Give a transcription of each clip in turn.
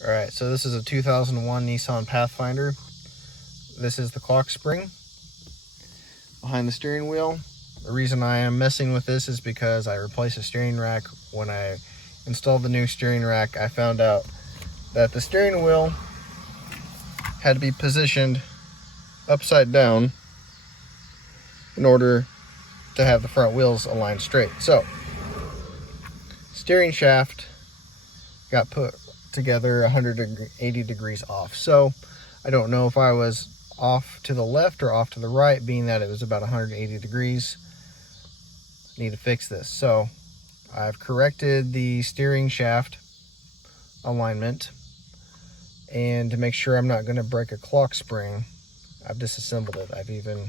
Alright, so this is a 2001 Nissan Pathfinder. This is the clock spring behind the steering wheel. The reason I am messing with this is because I replaced the steering rack. When I installed the new steering rack, I found out that the steering wheel had to be positioned upside down in order to have the front wheels aligned straight. So, steering shaft got put together 180 degrees off. So I don't know if I was off to the left or off to the right, being that it was about 180 degrees. Need to fix this. So I've corrected the steering shaft alignment, and to make sure I'm not going to break a clock spring, I've disassembled it. I've even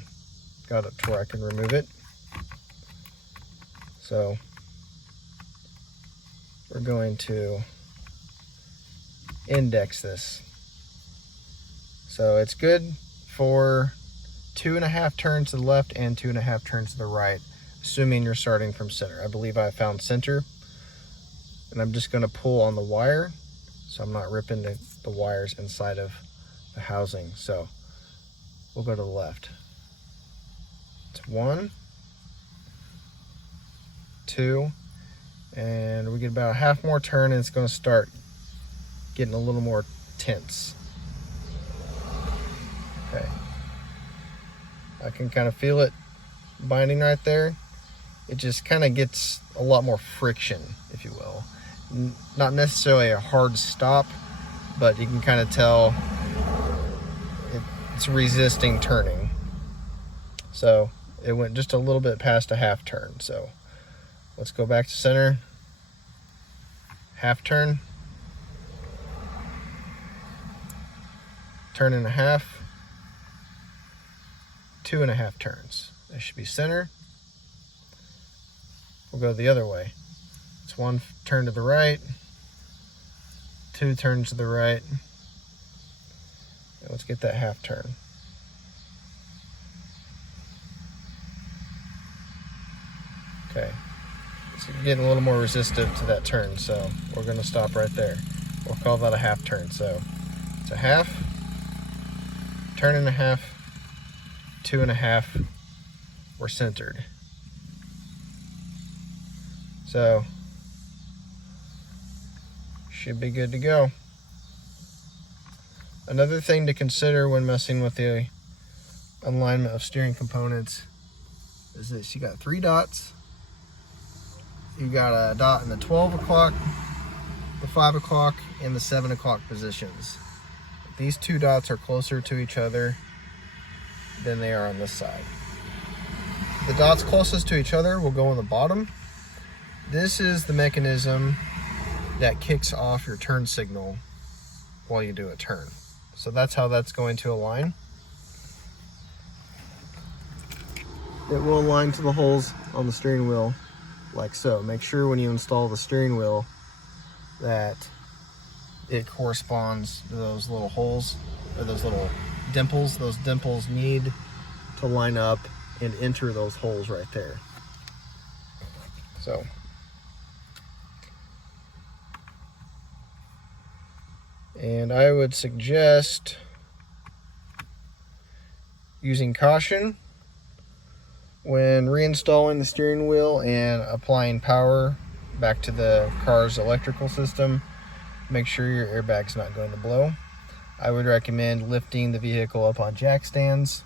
got it to where I can remove it. So we're going to index this. So it's good for 2.5 turns to the left and 2.5 turns to the right, assuming you're starting from center. I believe I found center, and I'm just going to pull on the wire so I'm not ripping the wires inside of the housing. So we'll go to the left. It's 1, 2, and we get about a half more turn, and it's going to start getting a little more tense. Okay, I can kind of feel it binding right there. It just kind of gets a lot more friction, if you will. Not necessarily a hard stop, but you can kind of tell it's resisting turning. So it went just a little bit past a half turn. So let's go back to center. Half turn. Turn and a half. 2.5 turns. That should be center. We'll go the other way. It's 1 turn to the right, 2 turns to the right. And let's get that half turn. Okay, it's getting a little more resistive to that turn, so we're going to stop right there. We'll call that a half turn. So it's a half, turn and a half, 2.5, we're centered. So should be good to go. Another thing to consider when messing with the alignment of steering components is this. You got 3 dots. You got a dot in the 12 o'clock, the 5 o'clock, and the 7 o'clock positions. These 2 dots are closer to each other than they are on this side. The dots closest to each other will go on the bottom. This is the mechanism that kicks off your turn signal while you do a turn. So that's how that's going to align. It will align to the holes on the steering wheel like so. Make sure when you install the steering wheel that it corresponds to those little holes, or those little dimples. Those dimples need to line up and enter those holes right there. So and I would suggest using caution when reinstalling the steering wheel and applying power back to the car's electrical system. Make sure your airbag's not going to blow. I would recommend lifting the vehicle up on jack stands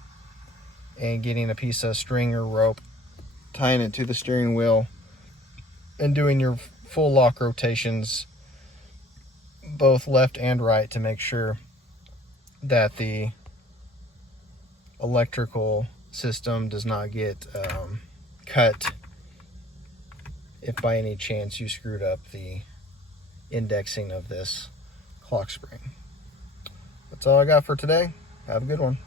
and getting a piece of string or rope, tying it to the steering wheel, and doing your full lock rotations both left and right to make sure that the electrical system does not get cut if by any chance you screwed up the indexing of this clock spring. That's all I got for today. Have a good one.